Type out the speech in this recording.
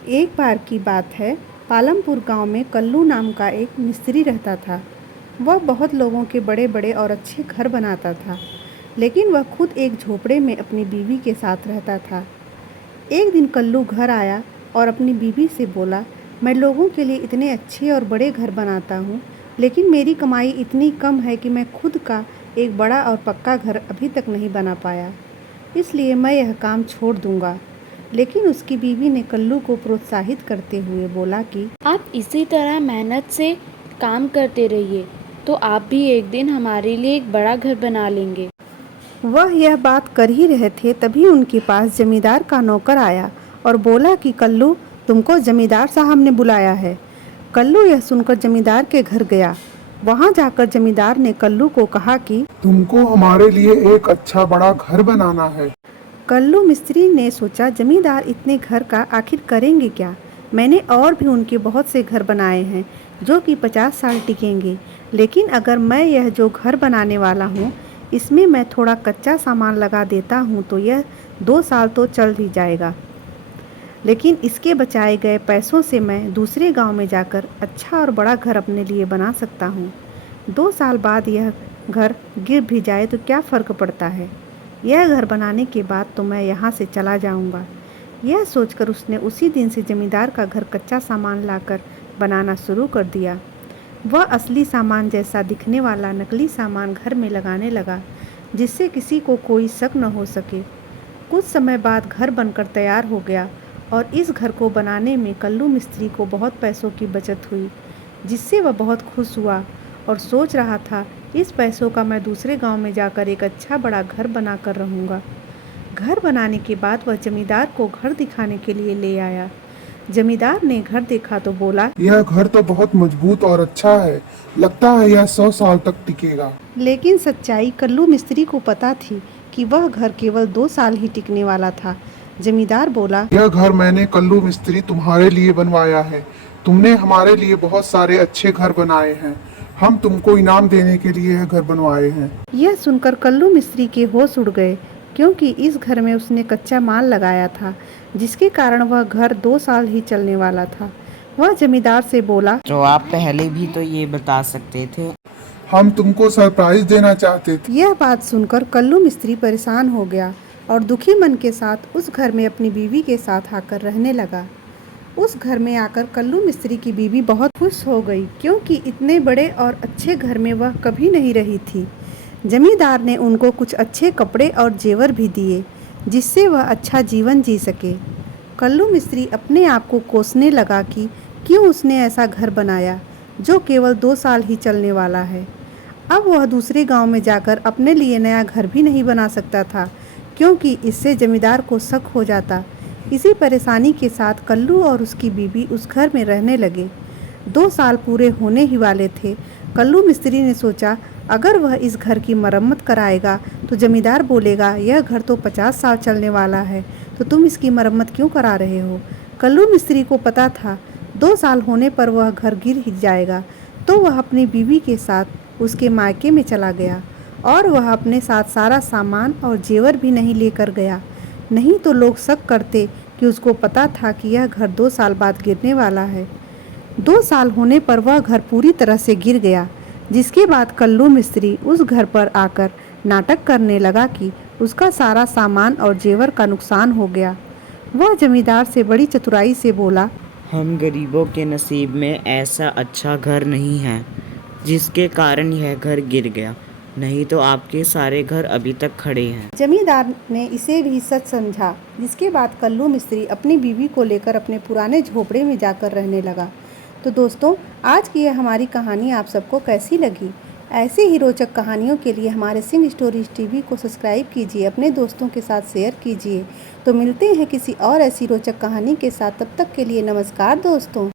एक बार की बात है, पालमपुर गांव में कल्लू नाम का एक मिस्त्री रहता था। वह बहुत लोगों के बड़े बड़े और अच्छे घर बनाता था, लेकिन वह खुद एक झोपड़े में अपनी बीवी के साथ रहता था। एक दिन कल्लू घर आया और अपनी बीवी से बोला, मैं लोगों के लिए इतने अच्छे और बड़े घर बनाता हूँ, लेकिन मेरी कमाई इतनी कम है कि मैं खुद का एक बड़ा और पक्का घर अभी तक नहीं बना पाया, इसलिए मैं यह काम छोड़ दूँगा। लेकिन उसकी बीवी ने कल्लू को प्रोत्साहित करते हुए बोला कि आप इसी तरह मेहनत से काम करते रहिए, तो आप भी एक दिन हमारे लिए एक बड़ा घर बना लेंगे। वह यह बात कर ही रहे थे, तभी उनके पास जमींदार का नौकर आया और बोला कि कल्लू, तुमको जमींदार साहब ने बुलाया है। कल्लू यह सुनकर जमींदार के घर गया। वहां जाकर जमींदार ने कल्लू को कहा कि तुमको हमारे लिए एक अच्छा बड़ा घर बनाना है। कल्लू मिस्त्री ने सोचा, जमींदार इतने घर का आखिर करेंगे क्या? मैंने और भी उनके बहुत से घर बनाए हैं जो कि 50 साल टिकेंगे, लेकिन अगर मैं यह जो घर बनाने वाला हूँ इसमें मैं थोड़ा कच्चा सामान लगा देता हूँ तो यह 2 साल तो चल ही जाएगा, लेकिन इसके बचाए गए पैसों से मैं दूसरे गांव में जाकर अच्छा और बड़ा घर अपने लिए बना सकता हूँ। 2 साल बाद यह घर गिर भी जाए तो क्या फ़र्क पड़ता है? यह घर बनाने के बाद तो मैं यहाँ से चला जाऊँगा। यह सोचकर उसने उसी दिन से जमींदार का घर कच्चा सामान लाकर बनाना शुरू कर दिया। वह असली सामान जैसा दिखने वाला नकली सामान घर में लगाने लगा, जिससे किसी को कोई शक न हो सके। कुछ समय बाद घर बनकर तैयार हो गया और इस घर को बनाने में कल्लू मिस्त्री को बहुत पैसों की बचत हुई, जिससे वह बहुत खुश हुआ और सोच रहा था, इस पैसों का मैं दूसरे गांव में जाकर एक अच्छा बड़ा घर बनाकर रहूँगा। घर बनाने के बाद वह जमींदार को घर दिखाने के लिए ले आया। जमींदार ने घर देखा तो बोला, यह घर तो बहुत मजबूत और अच्छा है, लगता है यह 100 साल तक टिकेगा। लेकिन सच्चाई कल्लू मिस्त्री को पता थी कि वह घर केवल 2 साल ही टिकने वाला था। जमींदार बोला, यह घर मैंने कल्लू मिस्त्री तुम्हारे लिए बनवाया है। तुमने हमारे लिए बहुत सारे अच्छे घर बनाए हैं। हम तुमको इनाम देने के लिए यह घर बनवाए हैं। यह सुनकर कल्लू मिस्त्री के होश उड़ गए, क्योंकि इस घर में उसने कच्चा माल लगाया था, जिसके कारण वह घर 2 साल ही चलने वाला था। वह जमींदार से बोला, तो आप पहले भी तो ये बता सकते थे। हम तुमको सरप्राइज देना चाहते थे। यह बात सुनकर कल्लू मिस्त्री परेशान हो गया और दुखी मन के साथ उस घर में अपनी बीवी के साथ आकर रहने लगा। उस घर में आकर कल्लू मिस्त्री की बीवी बहुत खुश हो गई, क्योंकि इतने बड़े और अच्छे घर में वह कभी नहीं रही थी। जमींदार ने उनको कुछ अच्छे कपड़े और जेवर भी दिए, जिससे वह अच्छा जीवन जी सके। कल्लू मिस्त्री अपने आप को कोसने लगा कि क्यों उसने ऐसा घर बनाया जो केवल 2 साल ही चलने वाला है। अब वह दूसरे गांव में जाकर अपने लिए नया घर भी नहीं बना सकता था, क्योंकि इससे जमींदार को शक हो जाता। इसी परेशानी के साथ कल्लू और उसकी बीवी उस घर में रहने लगे। 2 साल पूरे होने ही वाले थे। कल्लू मिस्त्री ने सोचा, अगर वह इस घर की मरम्मत कराएगा तो जमींदार बोलेगा, यह घर तो 50 साल चलने वाला है, तो तुम इसकी मरम्मत क्यों करा रहे हो? कल्लू मिस्त्री को पता था 2 साल होने पर वह घर गिर ही जाएगा, तो वह अपनी बीवी के साथ उसके मायके में चला गया और वह अपने साथ सारा सामान और जेवर भी नहीं लेकर गया, नहीं तो लोग शक करते कि उसको पता था कि यह घर 2 साल बाद गिरने वाला है। 2 साल होने पर वह घर पूरी तरह से गिर गया, जिसके बाद कल्लू मिस्त्री उस घर पर आकर नाटक करने लगा कि उसका सारा सामान और जेवर का नुकसान हो गया। वह जमींदार से बड़ी चतुराई से बोला, हम गरीबों के नसीब में ऐसा अच्छा घर नहीं है जिसके कारण यह घर गिर गया, नहीं तो आपके सारे घर अभी तक खड़े हैं। जमींदार ने इसे भी सच समझा, जिसके बाद कल्लू मिस्त्री अपनी बीवी को लेकर अपने पुराने झोपड़े में जाकर रहने लगा। तो दोस्तों, आज की यह हमारी कहानी आप सबको कैसी लगी? ऐसी ही रोचक कहानियों के लिए हमारे सिंह स्टोरीज टीवी को सब्सक्राइब कीजिए, अपने दोस्तों के साथ शेयर कीजिए। तो मिलते हैं किसी और ऐसी रोचक कहानी के साथ, तब तक के लिए नमस्कार दोस्तों।